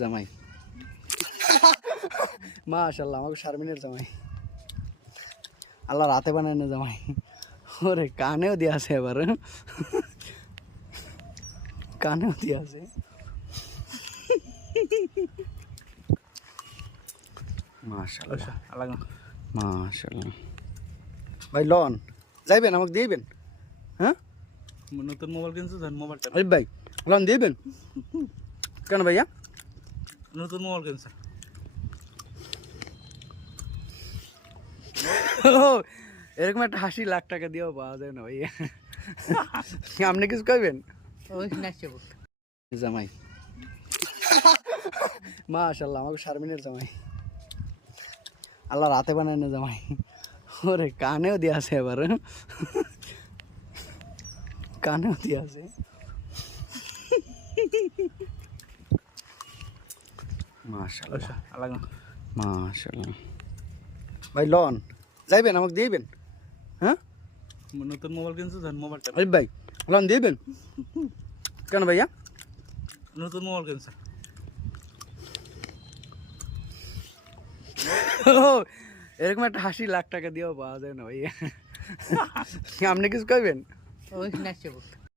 জামাই মাশাআল্লাহ আমাকে শারমিনের জামাই আল্লাহ রাতে বানায় না জামাই ওরে কানেও দিয়ে আছে এবার কানেও দিয়ে আছে মাশাআল্লাহ মাশাআল্লাহ ভাই লন যাইবেন আমাকে দিবেন হ্যাঁ নতুন মোবাইল কিনছো ধর মোবাইলটা আরে ভাই লন দিবেন কেন ভাইয়া নতুন মোবাইল কিনছো এরকম একটা 80 লাখ টাকা দিয়েও পাওয়া যায় না ভাইয়া আপনি কিছু কইবেন জামাই মাশাআল্লাহ আমাকে শারমিনের জামাই আল্লাহ রাতে বানায় না জামাই ওরে কানেও দিয়ে আছে এবার কানেও দিয়ে আছে মাশাআল্লাহ মাশাআল্লাহ ভাই লন যাইবেন আমাকে দিবেন হ্যাঁ নতুন মোবাইল কিনছো ধর মোবাইলটা আরে ভাই লন দিবেন কেন ভাইয়া নতুন মোবাইল কিনছো এরকম একটা 80 লাখ টাকা দিয়েও পাওয়া যায় না ভাইয়া আপনি কিছু কইবেন